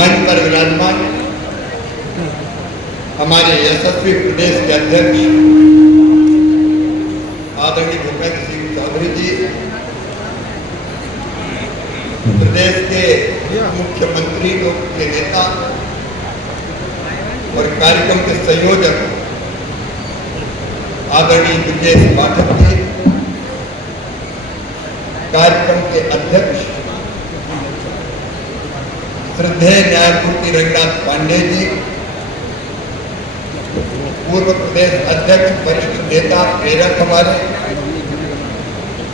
मंच पर विराजमान हमारे यशस्वी प्रदेश के अध्यक्ष आदरणीय भूपेंद्र सिंह चौधरी जी, प्रदेश के मुख्यमंत्री लोग के नेता और कार्यक्रम के संयोजक आदरणीय ब्रजेश पाठक जी, कार्यक्रम के अध्यक्ष श्रद्धेय न्यायमूर्ति रंगनाथ पांडे जी, पूर्व प्रदेश अध्यक्ष वरिष्ठ नेता प्रेरक हमारे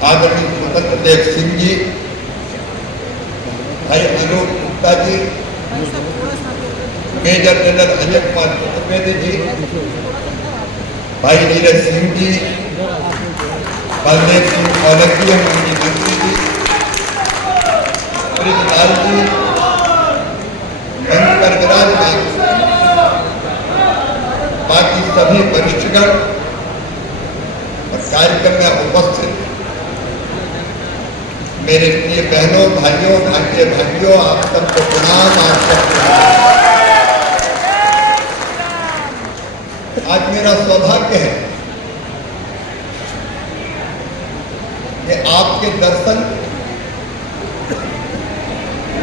आदरणीय स्वतंत्र देव सिंह जी, भाई अनूप गुप्ता जी, मेजर जनरल अजय कुमार चतुर्वेदी जी, भाई नीरज सिंह जी, बलदेव सिंह औलखिया मंत्री जी, ब्रिजलाल जी, मंच पर विराजमान बाकी सभी वरिष्ठगण और कार्यक्रम में उपस्थित मेरे प्रिय बहनों, भाइयों, भाग्य भाइयों, आप सबको प्रणाम। आप सबको आज मेरा सौभाग्य है कि आपके दर्शन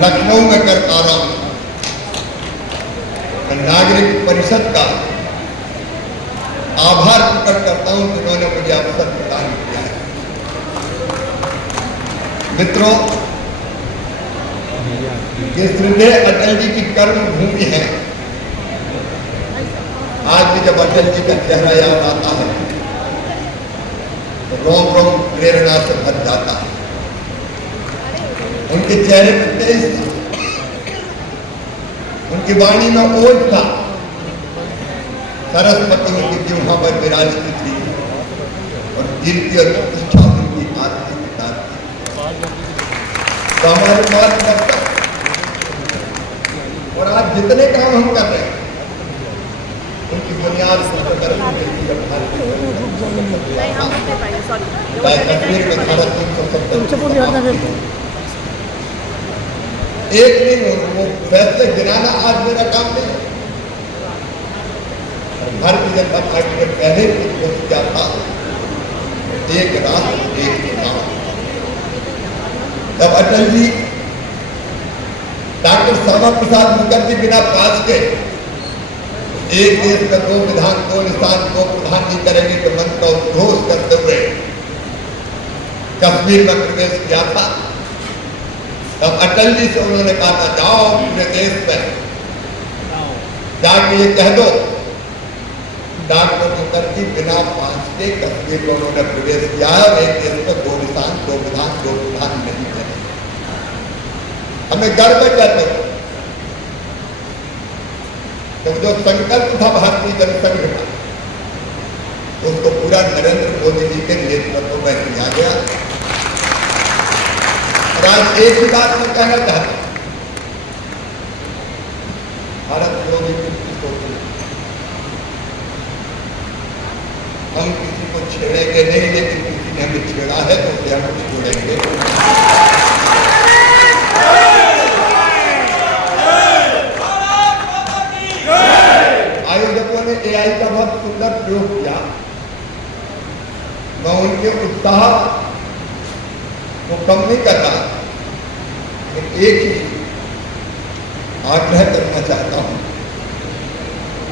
लखनऊ में कर पा रहा हूं। नागरिक परिषद का आभार प्रकट करता हूं जिन्होंने मुझे अवसर प्रदान किया है। मित्रों, ये श्रद्धेय अटल जी की कर्म भूमि है। आज भी जब अटल जी का चेहरा याद आता है तो रोम रोम प्रेरणा से भर जाता है। उनके चेहरे पर तेज था, उनकी वाणी में ओज था, सरस्वती उनकी जिह्वा पर विराजती थी और कीर्ति और प्रतिष्ठा उनकी आरती उतारती। तो हमारे मार्ग दर्शक और आज जितने काम हम कर रहे हैं उनकी बुनियाद कश्मीर में 370 एक नहीं वो फैसले गिनाना आज मेरा काम नहीं है। भारतीय जनता पार्टी ने पहले भी घोषित किया था, एक राष्ट्र एक चुनाव। जब अटल जी डॉक्टर श्यामा प्रसाद मुखर्जी बिना पास के एक देश में 2 विधान 2 निशान 2 प्रधान नहीं करेंगे तो मंत्र का उद्घोष करते हुए कश्मीर में प्रवेश किया था, तब अटल जी से उन्होंने कहा था, जाओ पूरे देश में जाके ये कह दो डॉक्टर मुखर्जी बिना पास के कश्मीर में उन्होंने प्रवेश किया है और एक देश में 2 निशान 2 विधान 2 प्रधान नहीं करेंगे। हमें गर्व करते हो तो जो संकल्प था भारतीय जनसंघ का उसको पूरा नरेंद्र मोदी जी के नेतृत्व में किया गया। और आज एक ही बात मैं कहना चाहता हूं, भारत विरोधी की सोच हम किसी को छेड़ेंगे नहीं, लेकिन किसी ने हमें छेड़ा है तो उसे हम छोड़ेंगे। आयोजकों ने एआई का बहुत सुंदर प्रयोग किया। मैं उनके उत्साह को कम नहीं कर रहा, लेकिन एक ही आग्रह करना चाहता हूं।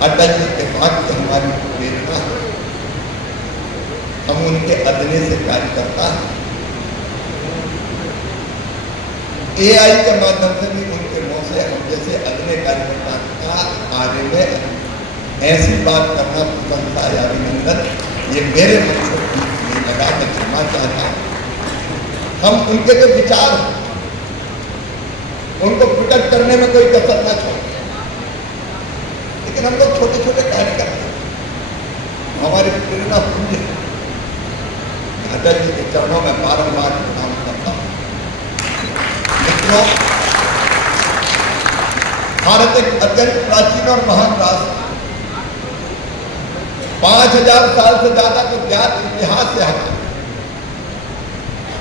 अटल जी के बाद से हमारी प्रेरणा है, हम उनके अदने से कार्य करता है। एआई के माध्यम से भी उनके मुंह से हम जैसे अदने कार्यकर्ता का बारे में ऐसी बात करना प्रशंसा या अभिनंदन, ये मेरे मन को ठीक नहीं लगा। मैं क्षमा चाहता हूं। हम उनके जो विचार हैं उनको प्रकट करने में कोई कसर न छोड़े, लेकिन हम लोग छोटे छोटे कार्य करते हैं। हमारी प्रेरणा पूरी है। अटल जी के चरणों में बारंबार प्रणाम करता हूं। मित्रों, भारत एक अत्यंत प्राचीन और महान राष्ट्र, 5000 साल से ज्यादा को ज्ञात इतिहास से हमारा।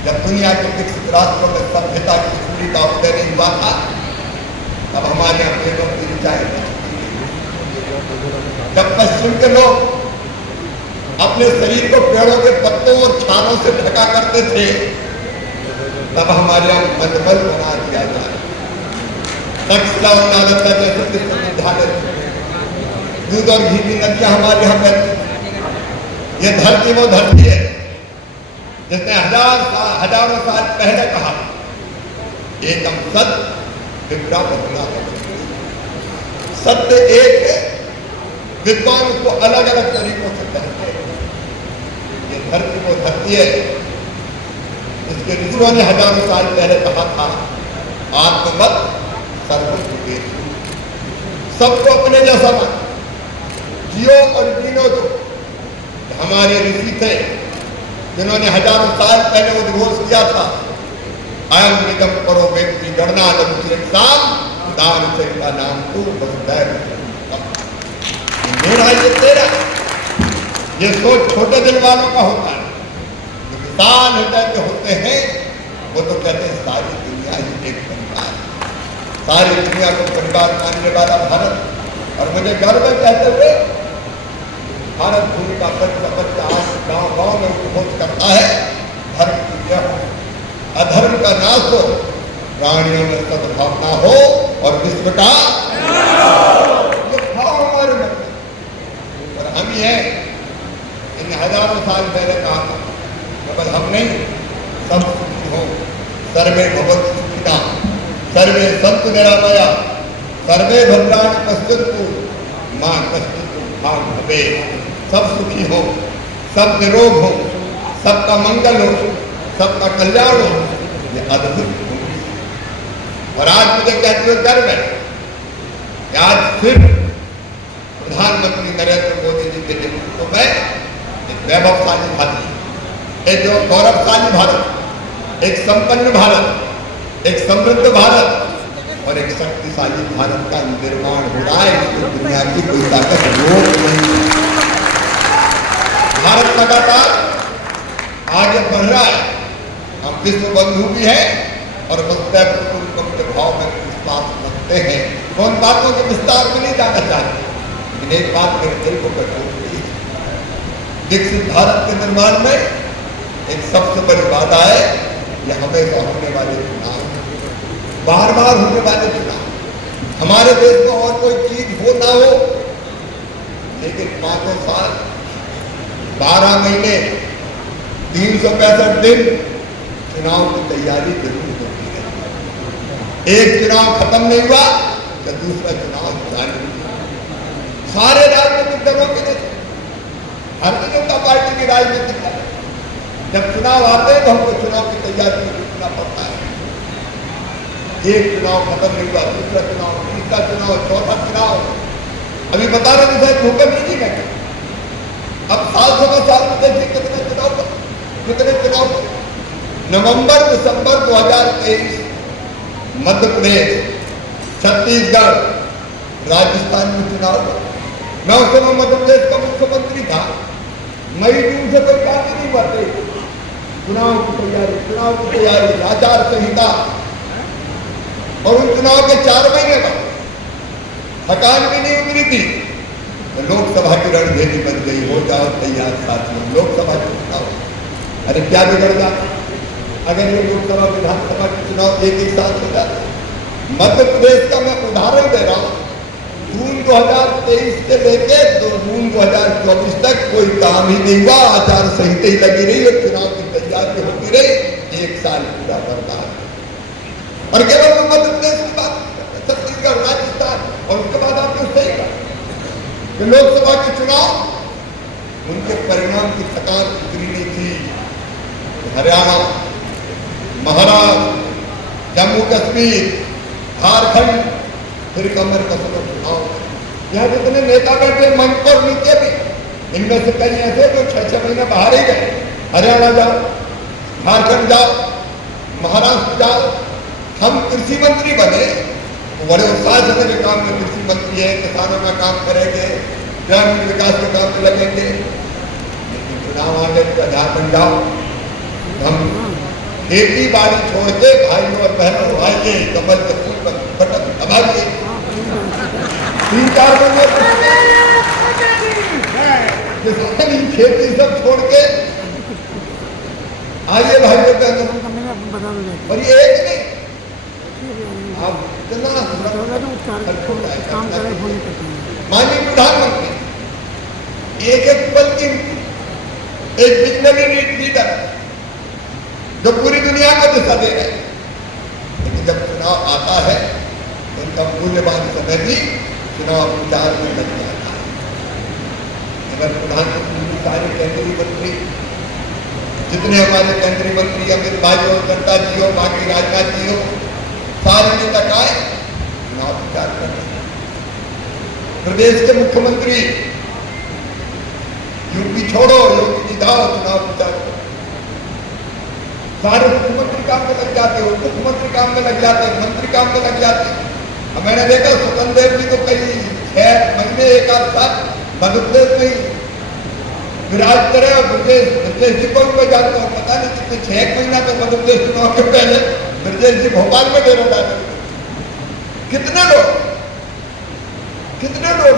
जब दुनिया के विकसित राष्ट्रों में सभ्यता की सूरी का उदय नहीं हुआ था, अब हमारे यहाँ पेड़ों की ऊंचाई है। जब पश्चिम के लोग अपने शरीर को पेड़ों के पत्तों और छालों से ढका करते थे, तब हमारे यहाँ मलमल बना दिया जाए। तक्षशिला और नालंदा जैसे विश्वविद्यालय, दूध और घी की नदियां हमारे यहाँ बहती थी। ये धरती वो धरती है जिसने हजारों साल पहले कहा, एकम सत्य विप्रा बदला। सत्य एक है, विद्वान उसको अलग अलग तरीकों से कहते हैं। ये धरती वो धरती है जिसके ऋषियों ने हजारों साल पहले कहा था, आत्मवत सर्वभूते, सबको अपने जैसा मान, जियो और जीनो दो। हमारे ऋषि थे जिन्होंने हजारों साल पहले उद्घोष किया था, अयम निगम करो व्यक्ति गणना लघुशाम दान चरिता नाम तो वसुदैव। मेरा ये तेरा, ये सोच छोटे दिल वालों का होता है, जो विशाल हृदय के होते हैं वो तो कहते हैं सारी दुनिया ही एक परिवार, सारी दुनिया को परिवार मानने वाला भारत। और मुझे गर्व है कहते हुए, भारत भूमि का बच्चा गांव गांव में उपभोग करता है, धर्म की जय हो, अधर्म का नाश हो, प्राणियों में सद्भावना हो और विश्व का ये भाव हमारे में। और हम ही हैं, इन हजारों साल पहले कहा था, केवल हम नहीं, सब सुखी हो, सर्वे भवन्तु सुखिनः, सर्वे सन्तु निरामया, सर्वे भद्राणि पश्यन्तु मा कश्चित् दुःखं भवेत्। सब सुखी हो, सब निरोग हो, सबका मंगल हो, सबका कल्याण हो, ये अद्भुत होगी। और आज मुझे कहते हुए गर्व है कि आज फिर प्रधानमंत्री नरेंद्र मोदी जी के नेतृत्व में एक वैभवशाली भारत, एक जो गौरवशाली भारत, एक संपन्न भारत, एक समृद्ध भारत और एक शक्तिशाली भारत का निर्माण हो रहा है। इसको दुनिया की कोई ताकत रोक नहीं। भारत लगातार आगे बढ़ रहा है, हम विश्व बंधु भी हैं और वसुदैव कुटुंबकम के भाव में विश्वास रखते हैं। तो उन बातों के विस्तार में नहीं जाना चाहते, लेकिन एक बात मेरे दिल को कटोती है, विकसित भारत के निर्माण में एक सबसे बड़ी बाधा है, यह हमेशा होने वाले चुनाव, बार बार होने वाले चुनाव। हमारे देश में और कोई चीज हो ना हो, लेकिन 5 साल 12 महीने 365 दिन चुनाव की तैयारी जरूर होती है। एक चुनाव खत्म नहीं हुआ तो दूसरा चुनाव चालू। सारे राजनीतिक दलों के नेता, भारतीय जनता पार्टी की राजनीतिक दल, जब चुनाव आते हैं तो हमको चुनाव की तैयारी में जुटना पड़ता है। एक चुनाव खत्म नहीं हुआ, दूसरा चुनाव, तीसरा चुनाव, चौथा चुनाव। अभी बता रहे थे भूपेंद्र जी ने, अब साल में देखिए कितने चुनाव। नवंबर दिसंबर 2023 मध्य प्रदेश, छत्तीसगढ़, राजस्थान में चुनाव हुआ। मैं उस समय मध्य प्रदेश का मुख्यमंत्री था। मई जून से कोई काम ही नहीं हुआ थे। चुनाव की तैयारी, आचार संहिता, और उन चुनाव के 4 महीने बाद थकान भी नहीं उतरी थी तो लोकसभा की रणभेदी बन गई। हो जाओ तैयार साथियों, लोकसभा के चुनाव। अरे क्या बिगड़ जाता अगर ये लोकसभा विधानसभा के चुनाव एक ही साथ हो जाते। मध्य प्रदेश का मैं उदाहरण दे रहा हूँ, जून 2023 से लेके जून 2024 तक कोई काम ही नहीं हुआ, आचार संहिता ही लगी रही और चुनाव की तैयारी होती रही। 1 साल पूरा बर्बाद। और केवल मध्य प्रदेश की बात, छत्तीसगढ़, राजस्थान, और उसके बाद आपने सही कहा कि लोकसभा के चुनाव उनके परिणाम की थकान उतरी नहीं थी। हरियाणा, महाराष्ट्र, जम्मू कश्मीर, झारखंड, फिर कमर कसम चुनाव। यहाँ जितने नेता बैठे मंच पर नीचे भी, इनमें से कई ऐसे जो 6-6 महीने बाहर ही गए। हरियाणा जाओ, झारखंड जाओ, महाराष्ट्र जाओ। हम कृषि मंत्री बने तो बड़े उत्साह से मेरे काम में कृषि मंत्री है, किसानों का काम करेंगे, ग्रामीण विकास के काम में लगेंगे। लेकिन चुनाव आ गए तो झारखंड जाओ, हम खेती बाड़ी छोड़ के भाइयों और बहनों आइए, कमल के फूल पर भागिए 3-4 महीने किसानी खेती सब छोड़ के आइए भाइयों बहनों। और ये एक नहीं, आप इतना माननीय प्रधानमंत्री एक एक पल की एक विजनरी लीडर जो पूरी दुनिया को दिशा दे रहे हैं, लेकिन जब चुनाव आता है तो उनका मूल्यवान समय भी चुनाव प्रचार में लग जाता है। अगर प्रधानमंत्री सारे केंद्रीय मंत्री जितने हमारे केंद्रीय मंत्री अमित भाई हो, नड्डा जी हो, बाकी राजनाथ जी हो, सारे नेता आए चुनाव प्रचार कर रहे हैं। प्रदेश के मुख्यमंत्री यूपी छोड़ो, योगी जी जाओ चुनाव प्रचार करो। सारे मुख्यमंत्री काम में लग जाते, उप मुख्यमंत्री काम में लग जाते, मंत्री काम में लग जाते। अब मैंने देखा स्वतंत्र देव जी तो कई 6 महीने 1 आध साल मध्य प्रदेश में विराज करे, और ब्रजेश जी को भी मैं जानता हूँ, पता नहीं कितने 6 महीना तो मध्य प्रदेश चुनाव के पहले ब्रजेश जी भोपाल में डेरा डाले। कितने लोग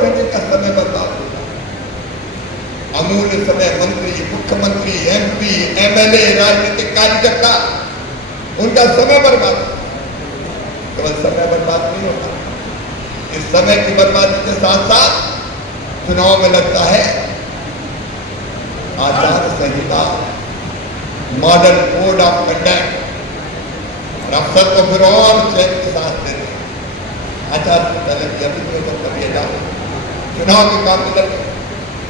हैं जिनका समय बर्बाद होता है, अमूल्य समय। मंत्री, मुख्यमंत्री, MP, MLA, राजनीतिक कार्यकर्ता, उनका समय बर्बाद। केवल समय बर्बाद नहीं होता, इस समय की बर्बादी के साथ साथ चुनाव में लगता है आचार संहिता, मॉडल कोड ऑफ कंडक्ट। अफसर को फिर और चैन के साथ देते हैं आचार संहिता लग जाओ, चुनाव के काम में लगे।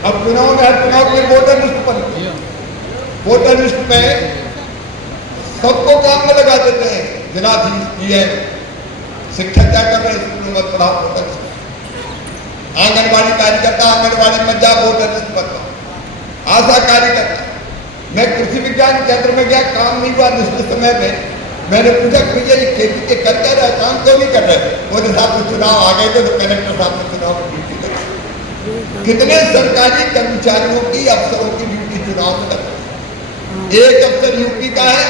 अब चुनाव में हर चुनाव के वोटर लिस्ट पर, वोटर लिस्ट में सबको काम में लगा देते हैं। जिलाधीश, DM, शिक्षक क्या कर रहे हैं स्कूलों में पढ़ाओ, वोटर लिस्ट। आंगनबाड़ी कार्यकर्ता आंगनबाड़ी में जा वोटर लिस्ट बताओ। आशा कार्यकर्ता, मैं कृषि विज्ञान केंद्र में गया, काम नहीं हुआ निश्चित समय में, मैंने पूछा भैया ये खेती के कर क्या रहे, काम क्यों नहीं कर रहे? बोले साहब को चुनाव आ गए थे तो कलेक्टर साहब ने चुनाव में ड्यूटी करी। कितने सरकारी कर्मचारियों की, अफसरों की ड्यूटी चुनाव में लगती है। एक अफसर यूपी का है,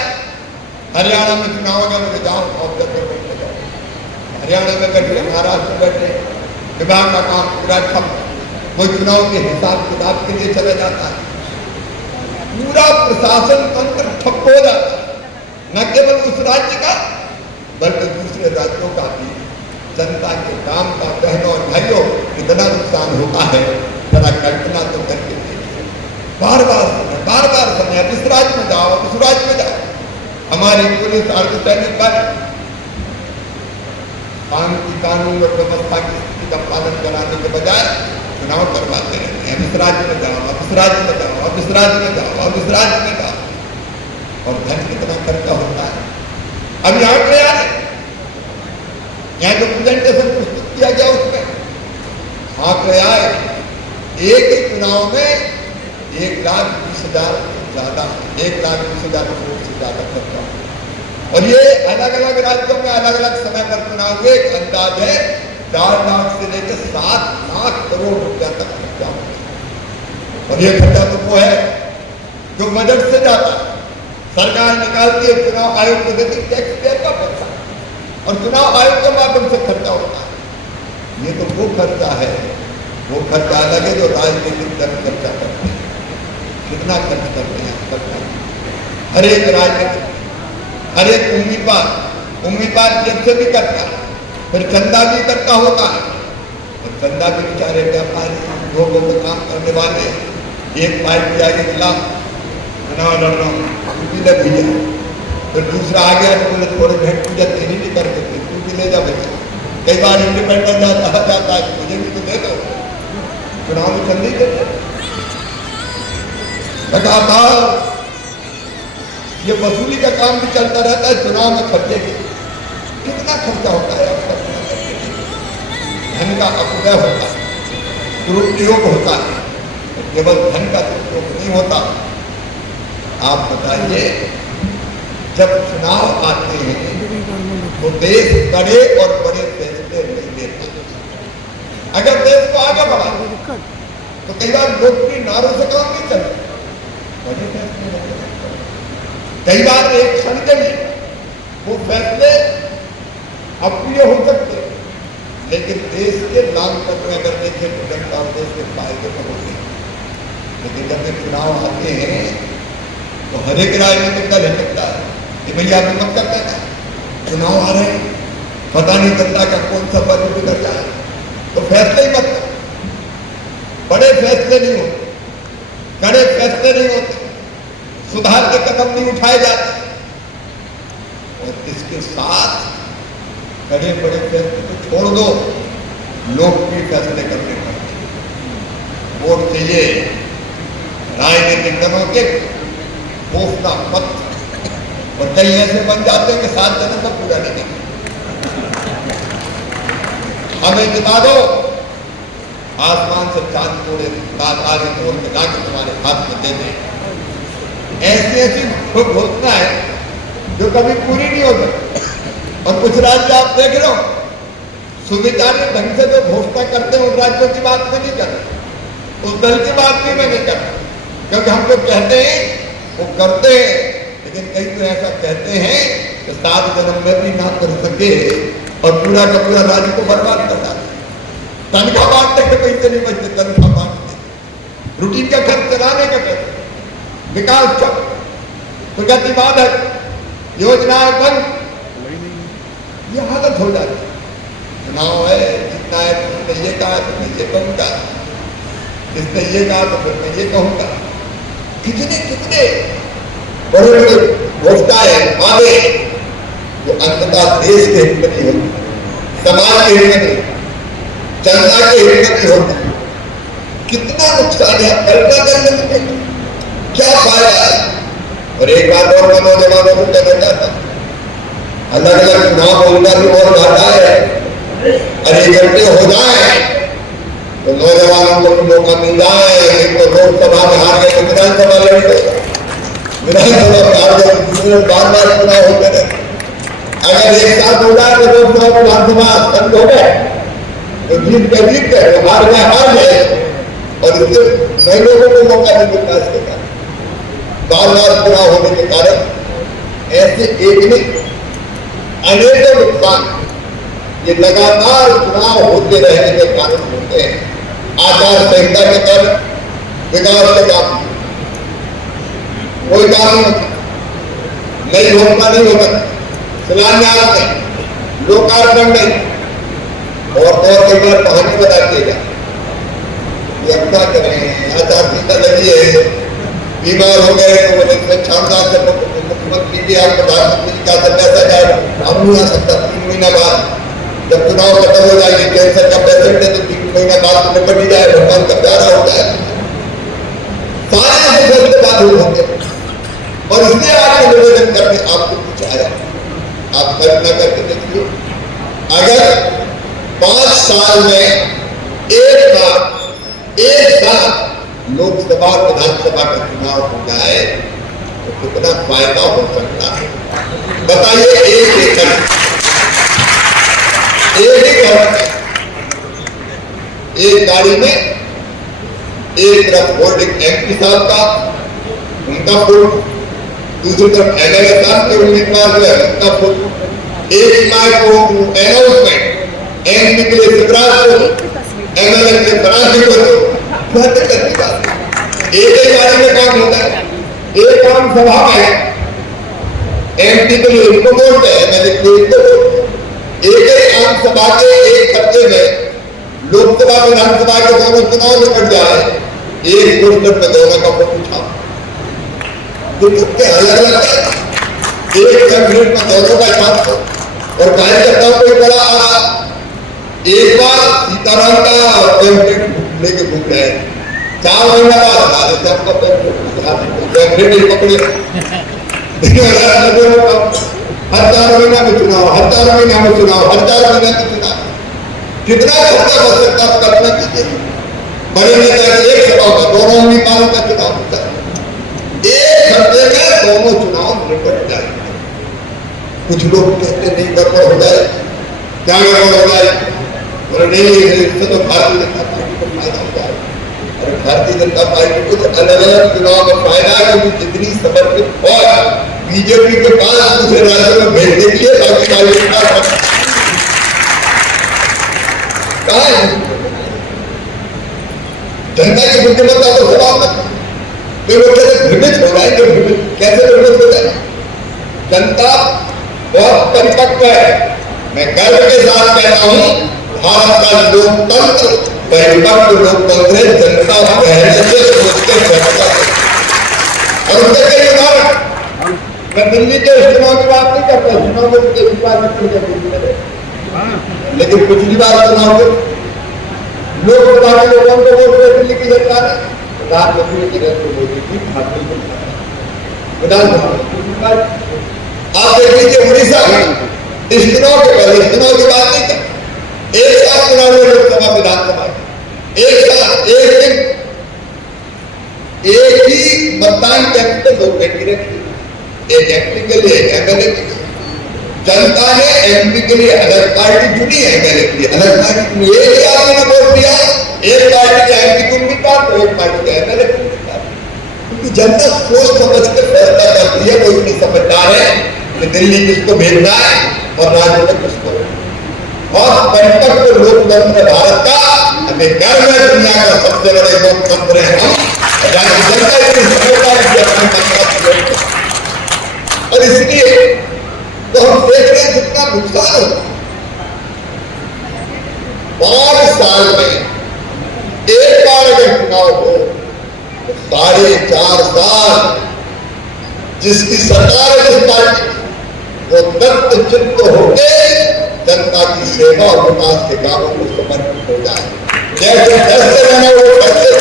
हरियाणा में चुनाव होगा तो जाओ ऑब्जर्वर बैठे जाओ, हरियाणा में बैठे, महाराष्ट्र में बैठे, विभाग का काम पूरा ठप, कोई चुनाव के हिसाब किताब के लिए चला जाता है। पूरा प्रशासन तंत्र ठप हो जाता है, न केवल उस राज्य का बल्कि दूसरे राज्यों का भी। जनता के काम का बहनों और भाइयों कितना नुकसान होता है, जरा कल्पना तो करके देखिए। बार बार समय, अब इस राज्य में जाओ, उस राज्य में जाओ, हमारी पुलिस अर्धसैनिक बल कानून और व्यवस्था की स्थिति का पालन कराने के बजाय चुनाव करवाते रहते हैं। अब इस राज्य में जाओ, अब इस राज्य में जाओ, अब इस राज्य में जाओ, अब इस राज्य में जाओ, और धन कितना खर्चा होता है। अब यहाँ पे यहाँ जो प्रेजेंटेशन प्रस्तुत किया गया उसमें आंकड़े आए, एक ही चुनाव में 1,20,000 ज्यादा, 1,20,000 करोड़ से ज्यादा खर्चा। और ये अलग अलग राज्यों में अलग अलग समय पर चुनाव हुए। एक अंदाज है 4 लाख से लेकर 7 लाख करोड़ रुपया तक खर्चा होता है। और ये खर्चा तो वो है जो बजट से जाता है, सरकार निकालती है, चुनाव आयोग को देती, टैक्स पेयर का पैसा, और चुनाव आयोग के माध्यम से खर्चा होता है। ये तो वो खर्चा है, वो खर्चा अलग है जो राजनीतिक दल खर्चा करते हैं। कितना खर्च करते हैं खर्चा? हर एक राजनीतिक, हर एक उम्मीदवार जेब से भी करता है, फिर चंदा भी करता होता है। और चंदा भी बेचारे व्यापारी लोगों को काम करने वाले, एक पार्टी आगे खिलाफ चुनाव लड़ रहा हूँ, भैया, फिर दूसरा आ गया तो बोले थोड़े भेंट पूजा तेरी भी कर देते, तू भी ले जा भैया। कई बार इंडिपेंडेंट जाता है कि मुझे भी तो दे दो, चुनाव में चल नहीं देते। लगातार ये वसूली का काम भी चलता रहता है। चुनाव में खर्चे कितना खर्चा होता है, धन का अपव्यय होता है, दुरुपयोग होता है। केवल धन का दुरुपयोग नहीं होता। आप बताइए, जब चुनाव आते हैं तो देश बड़े और बड़े फैसले नहीं लेता। अगर देश को आगे बढ़ा तो कई बार लोकप्रिय नारों से काम नहीं चलता, बड़े फैसले नहीं लेते। कई बार एक क्षण के लिए वो फैसले अप्रिय हो सकते, होते हैं तो हर एक राजनीतिक दल हिचकता है कि भैया अभी मत कर देना, चुनाव आ रहे हैं, पता नहीं जनता का कौन सा पद गुजर जाए, तो फैसले ही मत कर। बड़े फैसले नहीं होते, कड़े फैसले नहीं होते, सुधार के कदम नहीं उठाए जाते, और इसके साथ कड़े बड़े फैसले तो छोड़ दो, लोग भी फैसले करने पड़ते। वोट चाहिए, राजनीतिक दलों के घोषणा पत्र और कई ऐसे बन जाते हैं कि 7 जनों का पूरा नहीं करते। हमें जिता दो, आसमान से चांद तोड़े तारे तोड़ के लाके तुम्हारे हाथ में दे दें। ऐसी ऐसी घोषणा है जो कभी पूरी नहीं हो सकती। और कुछ राज्य आप देख रहे हो, सुविचारित ढंग से जो घोषणा करते हैं उन राज्यों की बात में नहीं करते, उस दल की बात भी मैं नहीं करता, क्योंकि हम जो कहते हैं वो करते हैं। लेकिन कई तो ऐसा कहते हैं कि 7 जन्म में भी ना कर सके और पूरा का पूरा राज्य को बर्बाद कर डालते। तनख्वाह बांटने के पैसे नहीं बचते, तनख्वाह बांटते, रूटीन का खर्च चलाने का पैसे, विकास चक, प्रगति बाधक, योजनाएं बंद, ये हालत हो जाती है। चुनाव है, जितना है, तुमने ये कहा तो मैं ये कहूंगा, इसने ये कहा तो फिर मैं ये कहूंगा। कितने कितने बड़े बड़े घोषणाएं वादे जो अंततः देश के हित में नहीं होते, समाज के हित में नहीं, जनता के हित में नहीं होते। कितना नुकसान है, कल्पना करने में क्या फायदा है। और एक बात और मैं नौजवानों को कहना चाहता हूँ, अलग अलग चुनाव होगा भी और घाटा है, अरे इकट्ठे हो जाए तो नौजवानों को भी मौका मिल जाए। एक तो लोकसभा में हार गए तो विधानसभा लड़ गए, विधानसभा में हार गए, बार बार चुनाव होते रहे। अगर एक साथ हो जाए तो लोकसभा विधानसभा बंद हो गए तो जीत गए, हार गए। और इससे नए लोगों को मौका नहीं मिलता। इसके कारण बार बार चुनाव होने के कारण ऐसे एक नहीं अनेकों नुकसान ये लगातार चुनाव होते रहने के कारण होते हैं। आचार संहिता के कारण विकास का काम कोई काम नहीं होता, नई घोषणा नहीं होता, शिलान्यास नहीं, लोकार्पण नहीं, और कई बार कहानी बता दिए जाए ये अब क्या करें, आचार संहिता लगी है, बीमार हो गए तो बोले इसमें शानदार से मुख्यमंत्री की आप प्रधानमंत्री का पैसा जाए, हम नहीं आ सकता 3 महीना बाद जब चुनाव खत्म हो जाएगी, कैंसर का पेशेंट है तो 3 महीना बाद में निपट ही जाए, भगवान का प्यारा होता है, सारे से बात होंगे। और इसलिए आपको निवेदन करके आपको कुछ आया, आप कल्पना करके देखिए, अगर 5 साल में एक साथ लोकसभा और विधानसभा का चुनाव हो जाए तो कितना फायदा हो सकता है बताइए। एक एक गाड़ी में एक तरफ होल्डिंग एमपी साहब का उनका फोटो, दूसरी तरफ एमएलए साहब के उम्मीदवार जो है उनका फोटो, एक माइक को अनाउंसमेंट एमपी के लिए शिवराज को, एमएलए के फराजी को करती बात। एक ही गाड़ी में काम होता है, एक आम सभा में एमपी के लिए इनको बोलते हैं, एमएलए के लिए इनको बोलते हैं। एक ही आम सभा के एक खर्चे में लोकसभा विधानसभा के दोनों चुनाव निकट जाए, एक पोस्टर में दोनों का फोटो छाप, अलग अलग एक कैबिनेट में दोनों का छाप और कार्यकर्ताओं को बड़ा आ एक बार सीताराम का लेके घूम रहे, 4 महीना बाद आपका नहीं पकड़े, हर 4 महीना में चुनाव, हर 4 महीना में चुनाव, हर 4 महीना में चुनाव, कितना खर्चा हो सकता है कल्पना कीजिए। बड़े नेता एक सभा में दोनों उम्मीदवारों का चुनाव होता है, एक खर्चे में दोनों चुनाव निपट जाए। कुछ लोग कहते नहीं गड़बड़ हो जाए, क्या गड़बड़ हो जाए, और नहीं इससे तो भारतीय जनता पार्टी को फायदा होता है। और भारतीय जनता पार्टी को तो अलग अलग चुनाव में फायदा है, क्योंकि जितनी समर्पित फौज बीजेपी के पास दूसरे राज्यों में भेज देती है, बाकी राज्यों कहा है जनता की बुद्धिमत्ता को सवाल मत, कोई लोग कहते भ्रमित हो जाएंगे, कैसे भ्रमित हो जाए? जनता बहुत परिपक्व है। मैं गर्व के साथ कहता हूं, भारत का लोकतंत्र परिपक्व लोकतंत्र है। जनता पहले से सोच के फैसला और उसके कई उदाहरण। मैं दिल्ली के चुनाव की बात नहीं करता, चुनाव में कई बार लेकिन पिछली बार चुनाव में लोकसभा के लोगों को वोट दिया दिल्ली की जनता ने, प्रधानमंत्री नरेंद्र मोदी की भाजपा विधानसभा। आप देख लीजिए उड़ीसा में इस चुनाव के पहले, इस चुनाव की बात नहीं कर, एक साथ चुनाव हुए लोकसभा विधानसभा, एक साथ एक दिन एक ही मतदान केंद्र पे 2 कैंडिडेट, एक एमपी के लिए एक एमएलए के लिए। जनता ने एमपी के लिए अलग पार्टी चुनी, एमएलए के लिए अलग पार्टी चुनी। एक आदमी ने वोट दिया, एक पार्टी के एमपी को उम्मीदवार तो एक पार्टी के एमएलए को उम्मीदवार। क्योंकि जनता सोच समझ के फैसला करती है, वो इतनी समझदार है कि दिल्ली किसको भेजना है और राज्य में किसको। और परिपक्व लोकतंत्र भारत का हमें गर्व है, दुनिया का सबसे बड़े लोकतंत्र है हम। जनता इतनी समझदार है अपने मतदाता, और इसलिए तो हम देख रहे हैं जितना नुकसान होता है। 5 साल में एक बार अगर चुनाव हो तो 4.5 साल जिसकी सरकार है, जिस पार्टी वो तत्व चित्त होके जनता की सेवा और विकास के कामों को समर्पित हो जाए। जैसे जैसे रहना वो कैसे,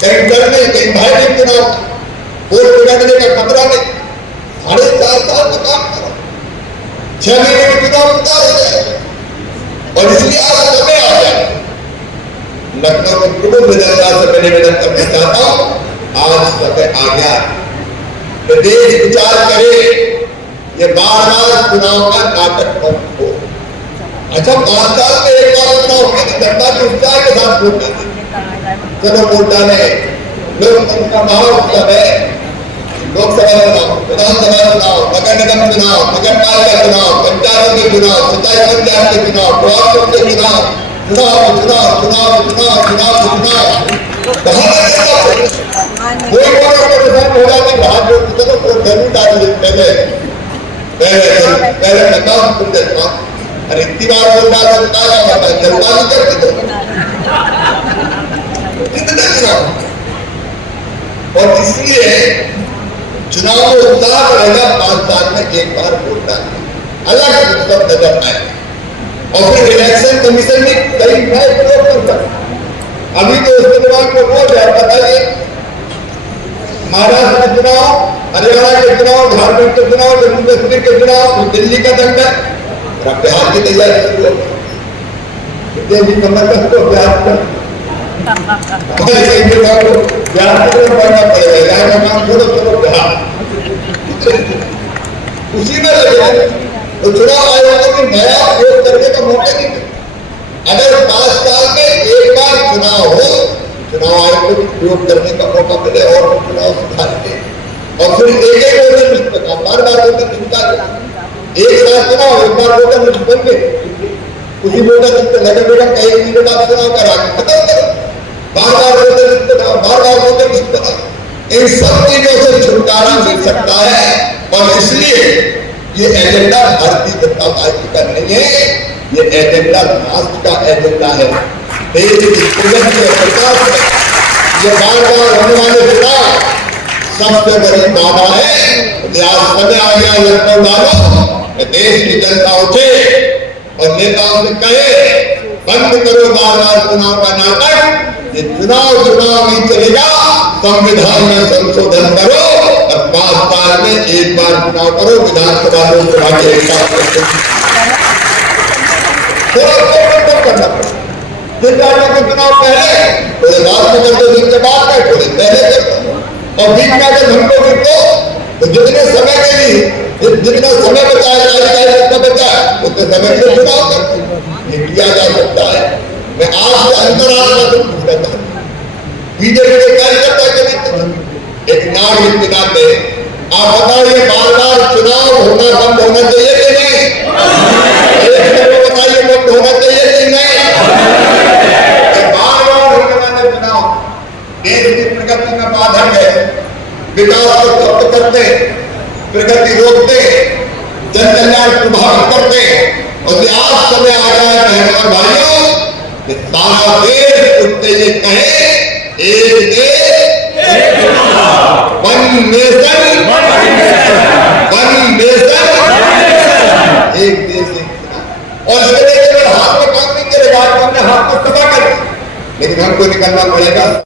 कहीं डर नहीं, कहीं भय नहीं, चुनाव वोट बिगड़ने का खतरा नहीं। 4.5 साल का काम करो, 6 महीने में चुनाव उतार हो जाए। और इसलिए आज समय आ जाए। लखनऊ में प्रमुख जनता से मैं निवेदन करना चाहता हूं, आज समय आ गया। प्रदेश विचार करे, ये बार-बार चुनाव का नाटक मत हो। अच्छा 5 साल में एक बार चुनाव होगा तो जनता के उत्साह के साथ वोट डालें, चलो वोट डालें। लोकतंत्र का महाउत्सव है। लोकसभा चुनाव, विधानसभा चुनाव, नगर निगम चुनाव, नगर पालिका चुनाव, पंचायतों के चुनाव, सिंचाई पंचायत के चुनाव, प्रवासन के चुनाव, चुनाव चुनाव चुनाव चुनाव चुनाव चुनाव कोई हो जाती हाथ जोड़ के चलो वोट जरूर डालिए। पहले बताओ तुम देखा, अरे इतनी बार वोट डाल सकता है, जनता नहीं करती तो कितने चुनाव। और इसलिए चुनाव में उत्साह रहेगा। 5 साल में एक बार वोट डालना अलग उत्सव नजर आए। और फिर इलेक्शन कमीशन भी कई नए प्रयोग कर सकते। अभी तो उसके दिमाग में वो है, बताइए महाराष्ट्र के चुनाव, हरियाणा के चुनाव, झारखंड के चुनाव, जम्मू कश्मीर के चुनाव, दिल्ली का दंगल, बिहार की तैयारी शुरू हो गई। दिल्ली कमर को बिहार पर बढ़ना पड़ेगा, यहाँ का काम छोड़ो, चलो बिहार उसी में लगे। तो चुनाव आयोग को भी नया प्रयोग करने का मौका नहीं मिलता। अगर 5 साल में एक बार चुनाव हो, चुनाव आयोग को भी प्रयोग करने का मौका मिले और चुनाव सुधार के, और फिर एक वोटर लिस्ट का बार-बार वोटर लिस्ट का एक साथ चुनाव, एक बार वोटर लिस्ट बन गए, उसी वोटर लिस्ट लगे बेटा कई महीने बाद चुनाव करा के खत्म करो। बार-बार वोटर लिस्ट बनाओ, बार-बार वोटर लिस्ट बनाओ। इन सब चीजों से छुटकारा मिल सकता है। और इसलिए ये एजेंडा भारतीय जनता पार्टी का नहीं है, ये एजेंडा राष्ट्र का एजेंडा है। देश की प्रगति और विकास में ये बार-बार होने वाले चुनाव सबसे बड़ी बाधा है। आज समय आ गया लखनऊ वालों, देश की जनता उठे और नेताओं से कहे बंद करो बार-बार चुनाव का नाटक। ये चुनाव नहीं चलेगा, संविधान में संशोधन करो और 5 साल में एक बार चुनाव करो। विधानसभा लोकसभा के एक साथ करना पड़ेगा। जिन राज्यों के चुनाव पहले थोड़े बाद में करते, जिनके बाद में थोड़े पहले करते, और बीच में अगर हमको गिरते तो जितने समय के लिए जितना समय बचा है उतने समय से चुनाव करते, ये किया जा सकता है। मैं आज से अंतराष्ट्रीय से पूछ रहा था, बीजेपी के कार्यकर्ता के लिए एक नागरिक के नाते आप बताइए बार-बार चुनाव होना बंद होना चाहिए कि नहीं? बताइए बंद होना चाहिए कि नहीं? बार-बार होने वाले चुनाव देश की प्रगति में बाधक है। विकास को ठप करते, प्रगति रोकते, जन कल्याण प्रभावित करते, और आज समय आ गया बहनों और भाइयों कि सारा देश उठते ये कहे एक देश वन नेशन, वन नेशन, एक देश एक चुनाव। और इसके लिए केवल हाथ में काम नहीं करेगा, आज हमने हाथ में सभा कर, लेकिन हमको निकलना पड़ेगा।